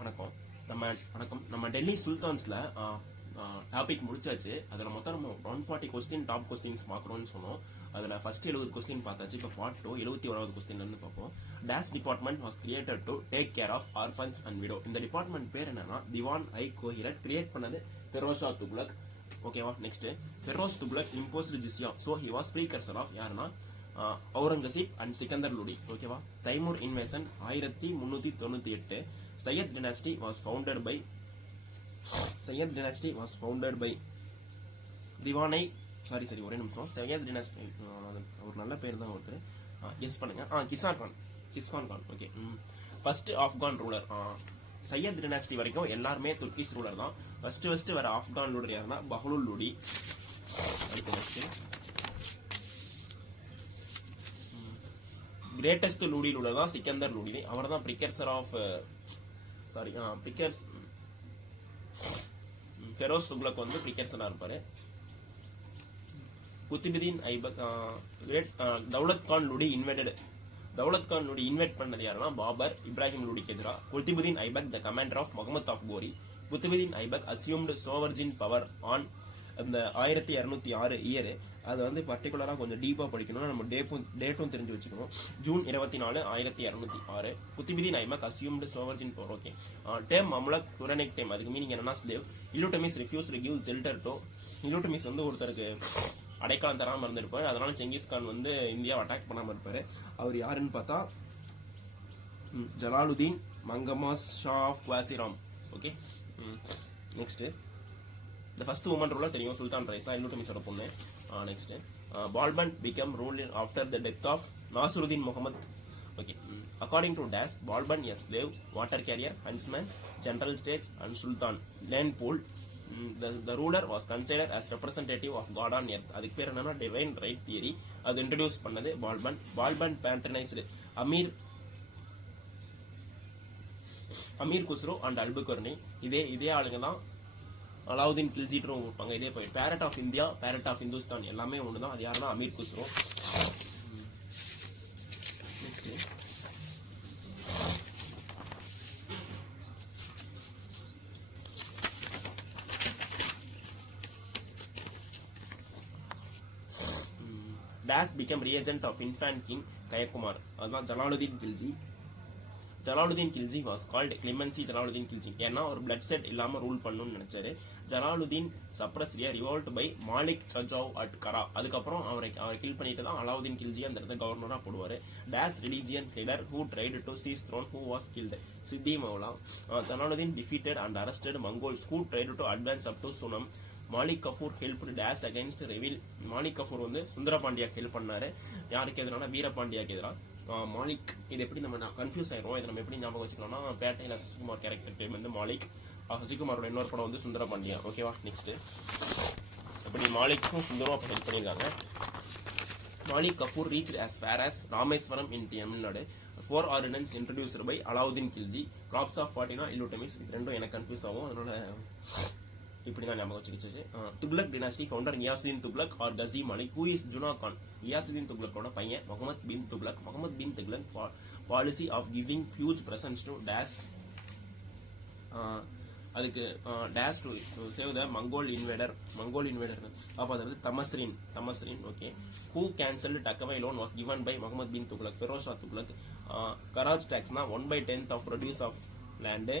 வணக்கம். நம்ம டெல்லி சுல்தான்ஸில் டாபிக் முடிச்சாச்சு. அதில் மொத்தம் நம்ம 140 கொஸ்டின் டாப் கொஸ்டின்ஸ் பார்க்குறோன்னு சொன்னோம். அதில் ஃபர்ஸ்ட் 70 கொஸ்டின் பார்த்தாச்சு. இப்போ பார்ட் 2 71வது கொஸ்டின்லேருந்து பார்ப்போம். Dash department was created to take care of orphans and widow. இந்த டிபார்ட்மெண்ட் பேர் என்னன்னா திவான் ஐ கோஹிரட். கிரியேட் பண்ணது ஃபெரோஸ் ஷா துக்ளக். ஓகேவா? Next, Feroz Tughlaq imposed jizya. So he was precursor of யாருன்னா அவுரங்கசீப் அண்ட் சிக்கந்தர் லூடி. ஓகேவா? Timur invasion 1398. Sayyid dynasty was founded by திவானை ஒரே நிமிஷம். சையத் டினாஸ்டி ஒரு நல்ல பேர் தான் ஒருத்தர் கெஸ் பண்ணுங்க. கிஸ்கான் கான். Okay. First Afghan ruler. Sayyid dynasty வரைக்கும் எல்லாருமே துர்க்கிஷ் ரூலர் தான். ஃபர்ஸ்ட் வர ஆப்கான் ரூலர் யாருன்னா பஹ்லுல் லூடி. அடுத்து நெக்ஸ்ட், கிரேட்டஸ்ட் லூடி ரூலர் தான் சிக்கந்தர் லூடி. அவர் தான் ப்ரிகர்சர் ஆஃப் ஃபெரோஸ் துக்ளக் வந்து ப்ரிகர்சராக இருப்பார். குத்துபுதீன் ஐபக் தௌலத் கான் லூடி இன்வைட் பண்ணது யாருன்னா பாபர் இப்ராஹிம் லூடிக்கு எதிராக. Qutbuddin Aibak the commander of Muhammad of Ghori. Qutbuddin Aibak assumed sovereign power on அந்த 1206 இயர். அது வந்து பர்டிகுலராக கொஞ்சம் டீப்பாக படிக்கணும். நம்ம டேட்டும் தெரிஞ்சு வச்சுக்கணும். June 24, 1206. Qutbuddin Aibak assumed sovereign power. Okay. டேம் மம்லக் குரனிக் டேம். அதுக்கு மீனிங் என்னன்னா slave. Iltutmish refuse to give shelter to. Iltutmish வந்து ஒருத்தருக்கு அடைக்காலம் தராமல் இருந்திருப்பார். அதனால செங்கிஸ்கான் வந்து இந்தியாவை அட்டாக் பண்ணாமல் இருப்பார். அவர் யாருன்னு பார்த்தா ஜலாலுதீன் மங்கமாஸ் Shah of Khwarazm. Okay. Next, the first woman ruler தெரியும், சுல்தான் ரைசா, இலுட்டமிஸோட பொண்ணு. Next, Balban became ruler after the death of Nasiruddin Muhammad. Okay. According to this, Balban a slave, water carrier, huntsman, general stage and sultan Lane Poole. The ruler was considered as representative of God on earth. அதுக்கு பேர் என்னன்னா divine right theory. அது introduce பண்ணது Balban patronised Amir Khusro and அல்புகர்னி. இதே ஆளுங்க தான் அலாவுதீன் கில்ஜிட்டும் இருப்பாங்க. இதே போய் parrot of India, parrot of Hindustan எல்லாமே ஒன்று தான். அது யாருன்னா Amir Khusro. Next, this became regent of infant king Kayumars. அதுதான் Jalaluddin Khilji. Jalaluddin Khilji was called clemency Jalaluddin Khilji. ஏன்னா ஒரு பிளட் செட் இல்லாமல் ரூல் பண்ணணும்னு நினைச்சாரு. Jalaluddin suppressed revolt by Malik Chhajju at கரா. அதுக்கப்புறம் அவரை கில் பண்ணிட்டு தான் அலாவுதீன் கில்ஜி அந்த இடத்துல கவர்னராக போடுவார். This religion leader who tried to seize throne who was killed. Sidi Maula. Jalaluddin defeated and arrested Mongols who tried to advance up to Sunam. Malik Kafur help this against rival. Malik Kafur வந்து சுந்தரபாண்டியாக்கு ஹெல்ப் பண்ணாரு. யாருக்கு எதிரானா வீரபாண்டியாக்கு எதிராக. மாலிக், இது எப்படி நம்ம கன்ஃபியூஸ் ஆயிரும். இதை நம்ம எப்படி ஞாபகம் வச்சுக்கலாம்னா பேட்டையில் சசிகுமார் கேரக்டர் பேர் வந்து மாலிக். சசிகுமாரோட இன்னொரு படம் வந்து சுந்தரபாண்டியா. ஓகேவா? நெக்ஸ்ட், இப்படி மாலிக்கும் சுந்தரம் ஹெல்ப் பண்ணியிருக்காங்க. Malik Kafur reached as far as Rameswaram in Tamil Nadu. 4 ordinance introduced by Alauddin Khilji. Groups of 40 Iltutmish. இது ரெண்டும் எனக்கு கன்ஃபியூஸ் ஆகும். அதனால இப்படி தான் ஞாபகம் வச்சுக்கிச்சு. Tughlaq dynasty founder Ghiyasuddin Tughlaq or Ghazi Malik. Who is Juna Khan. Ghiyasuddin துக்ளக்கோட பையன் Muhammad bin Tughlaq. Policy of giving huge presents to this. அதுக்கு this to save the Mongol invader. அப்போ அதாவது தமஸ்ரீன். ஓகே. ஹூ கேன்சல்டு டக்கவை loan was given by Muhammad bin Tughlaq. Firoz Shah Tughlaq. Kharaj டேக்ஸ்னா 1/10 ஆஃப் ப்ரொடியூஸ் ஆஃப் லேண்டு.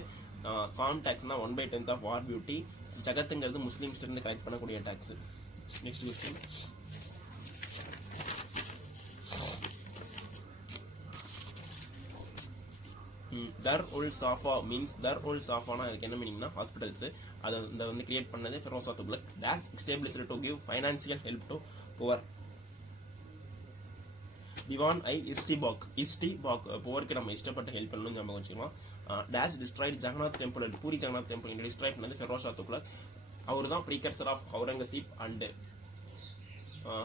காம் டேக்ஸ்னா 1/10 ஆஃப் வார் பியூட்டி. ஜகத்துங்கிறது முஸ்லீம்ஸ் இருந்து கலெக்ட் பண்ணக்கூடிய tax. Next question, Dar ul Shafa means Dar ul சாஃபானா அதுக்கு என்ன மீனிங்னா ஹாஸ்பிட்டல்ஸ். அதை வந்து கிரியேட் பண்ணது Firoz Shah Tughlaq. This established to give financial help to poor. Diwan i Istihqaq. புவருக்கு நம்ம இஷ்டப்பட்டு ஹெல்ப் பண்ணணும்னு ஞாபகம் வச்சுக்கலாம். Dash destroyed Jagannath temple. Puri Jagannath temple destroy பண்ணது ஃபெரோஸ் ஷா துக்ளக். அவர் தான் precursor of Aurangzeb and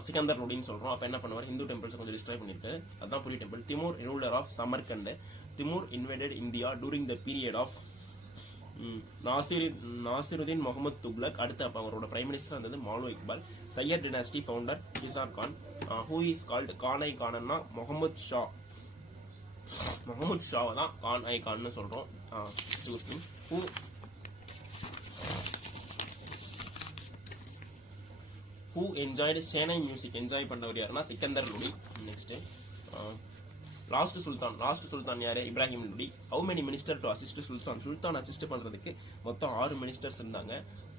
Sikandar லூடின்னு சொல்கிறோம். அப்போ என்ன பண்ணுவார், ஹிந்து டெம்பிள்ஸ் கொஞ்சம் டிஸ்ட்ராய் பண்ணிட்டு. அதுதான் Puri temple. Timur ruler of Samarkand. Timur invaded India during the period of Nasiruddin Muhammad Tughlaq. அடுத்து அப்போ அவரோட பிரைம் மினிஸ்டர் இருந்தது Mallu Iqbal. Sayyid dynasty founder Khizr Khan. Who is called கானை கானன்னா முகமது ஷா முகமது ஷாவை தான் கான் ஐ கான்னு சொல்கிறோம். Next question, who enjoyed shehnai music enjoy பண்ணவர் யாருன்னா Sikandar Lodi. Next last sultan யார்? Ibrahim Lodi. How many minister to assist sultan assist பண்ணுறதுக்கு மொத்தம் 6 மினிஸ்டர்ஸ் இருந்தாங்க.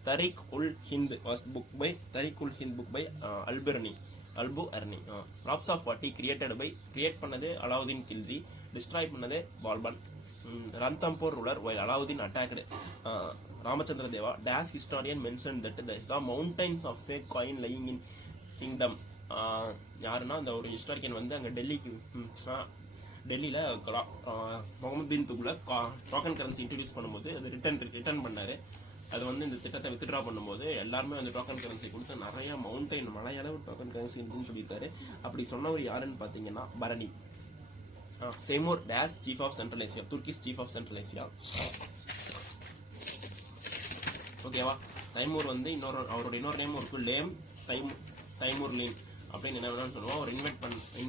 Tarikh ul Hind book by Alberuni. ராப்ஸ் ஆஃப் வாட்டி கிரியேட் பண்ணது அலாவுதீன் கில்ஜி, டிஸ்ட்ராய் பண்ணது Balban. Ranthambore ruler while Alauddin attacked Ramachandra Deva. This historian mention that there is mountains of fake coin lying in kingdom. யாருன்னா அந்த ஒரு ஹிஸ்டாரியன் வந்து அங்கே டெல்லியில் Mohammed bin Tughlaq token currency introduce பண்ணும்போது அது ரிட்டர்ன் பண்ணார். அது வந்து இந்த திட்டத்தை வித்ட்ரா பண்ணும்போது எல்லாருமே அந்த டோக்கன் கரன்சி கொடுத்து நிறைய மவுண்டைன் மலையளவு டோக்கன் கரன்சி இருக்குன்னு சொல்லியிருக்காரு. அப்படி சொன்னவர் யாருன்னு பார்த்தீங்கன்னா Barani. Timur this chief of Central Asia, Turkish chief of Central Asia. ஓகேவா? தைமூர் வந்து அவரோட இன்னொரு நேம் இருக்கு, தைமூர் லேம் அப்படின்னு என்ன வேணும்னு சொல்லுவோம். அவர்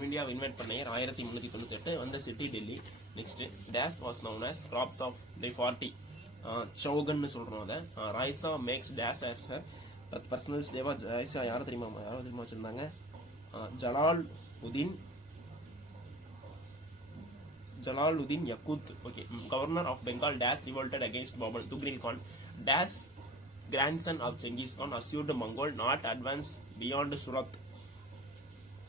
இந்தியாவை இன்வைட் பண்ண 1398 வந்த city Delhi. Next this was known as groups of the 40 சௌகன்னு சொல்கிறோம். அதை Razia makes this after personals தேவா. ராய்ஸா யாரை தெரியுமா வச்சுருந்தாங்க? Jalaluddin Yaqut. Okay. Governor of Bengal this revolted against Babur. Tughril Khan this grandson of Genghis Khan assured Mongol not advance beyond Surat.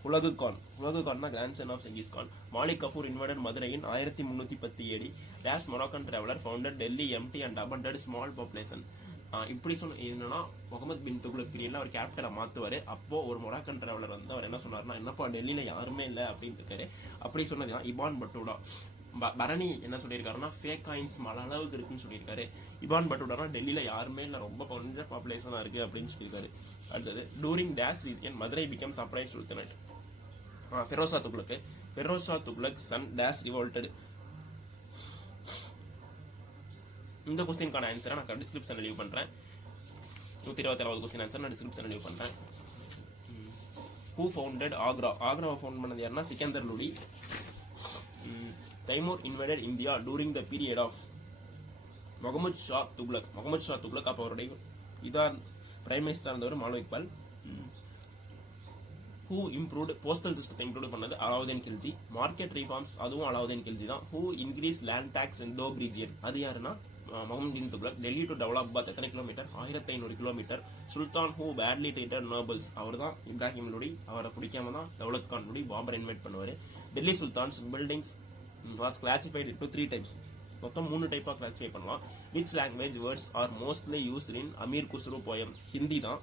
உலகு கான்னா grandson of Genghis Khan. Malik Ghafoor invaded Madurai in 1310 AD. Days Moroccan traveler founded Delhi empty and abandoned small population. இப்படி என்னன்னா முகமது பின் துக்ளக் பீரியட்ல அவர் கேபிட்டலை மாற்றுவார். அப்போ ஒரு Moroccan traveller வந்து அவர் என்ன சொன்னார்னா, என்னப்பா டெல்லியில் யாருமே இல்லை அப்படின்னு இருக்காரு. அப்படி சொன்னதுன்னா இபான் பட்டூடா. பரணி என்ன சொல்லியிருக்காருன்னா ஃபேக் காயின்ஸ் மழை அளவுக்கு இருக்குன்னு சொல்லியிருக்காரு. இபான் பட்டூடானா டெல்லியில் யாருமே இல்லை, ரொம்ப கொஞ்சம் பாப்புலேஷனாக இருக்குது அப்படின்னு சொல்லியிருக்காரு. அடுத்தது during this region Madurai became surprise sultanate. Firoz Shah Tughlaq son this revolted. இந்த கொஸ்டினுக்கான ஆன்சரை நான் டிஸ்கிரிப்ஷனில் லீவ் பண்ணுறேன். 127வது கொஸ்டின் ஆன்சர் நான் டிஸ்கிரிப்ஷனில் லீவ் பண்ணுறேன். ஹூ ஃபவுண்டட் ஆக்ராவை ஃபவுண்ட் பண்ணது யாருன்னா Sikandar Lodi. Timur invaded India during the period of Muhammad Shah Tughlaq. அப்போ அவருடைய இதான் பிரைம் மினிஸ்டர் இருந்தவர் Mallu Iqbal. Who improved postal சிஸ்டத்தை இம்ப்ரூவ் பண்ணது அலாவுதீன் கில்ஜி. மார்க்கெட் ரிஃபார்ம்ஸ் அதுவும் அலாவுதீன் கில்ஜி தான். Who increase land tax in Doab region அது யாருன்னா முகமது பின் துக்ளக். டெல்லி டு டெவலப்பாத் எத்தனை kilometre? 1500 kilometre. Sultan who badly treated nobles அவர் தான் இப்ராஹிம் லோடி. அவரை பிடிக்காம தான் தௌலத் கான் லோடி பாபர் இன்வைட் பண்ணுவார். Delhi sultans buildings was classified into 3 types. மொத்தம் 3 டைப்பாக கிளாசிஃபை பண்ணலாம். Which language words are mostly used in Amir Khusrau poem? Hindi தான்.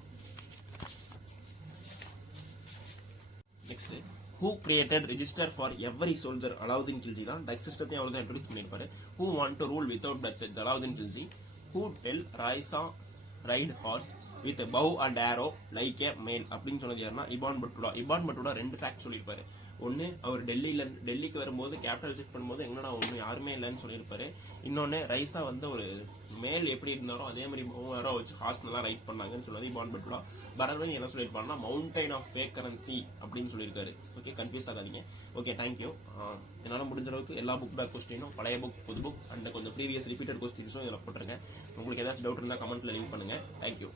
Next who created register for every soldier? Alauddin Khilji தான். டெக் சிஸ்டத்தையும் அவர் தான் இன்ட்ரோடியூஸ் பண்ணியிருப்பாரு. Who want to rule without bloodshed? Alauddin Khilji. Who tell Raziya ride horse with bow and arrow like a man அப்படின்னு சொன்னது யாருன்னா Iban பட்டூடா. 2 fact சொல்லியிருப்பாரு. ஒன்று, அவர் டெல்லிக்கு வரும்போது கேபிட்டல் விசிட் பண்ணும்போது எங்கன்னா ஒன்றும் யாருமே இல்லைன்னு சொல்லியிருப்பாரு. இன்னொன்று, ரைஸா வந்து ஒரு மேல் எப்படி இருந்தாரோ அதே மாதிரி யாரோ வச்சு ஹார்ஸ் நல்லா ரைட் பண்ணாங்கன்னு சொன்னது இபான் பட்டூடா. பரவன் என்ன சொல்லியிருப்பாருன்னா மவுண்டைன் ஆஃப் ஃபேக் கரன்சி அப்படின்னு சொல்லியிருக்காரு. ஓகே, கன்ஃபியூஸ் ஆகாதீங்க. Okay, thank you. என்னால் முடிஞ்ச அளவுக்கு எல்லா புக் பேக் கொஸ்டினும் பழைய புக் புது புக் அண்ட் கொஞ்சம் ப்ரீவியஸ் ரிப்பீட்டட் கொஸ்டின்ஸும் இதில் போட்டிருக்கேன். உங்களுக்கு ஏதாச்சும் டவுட் இருந்தால் கமெண்ட்டில் லிங்க் பண்ணுங்கள். தேங்க்யூ.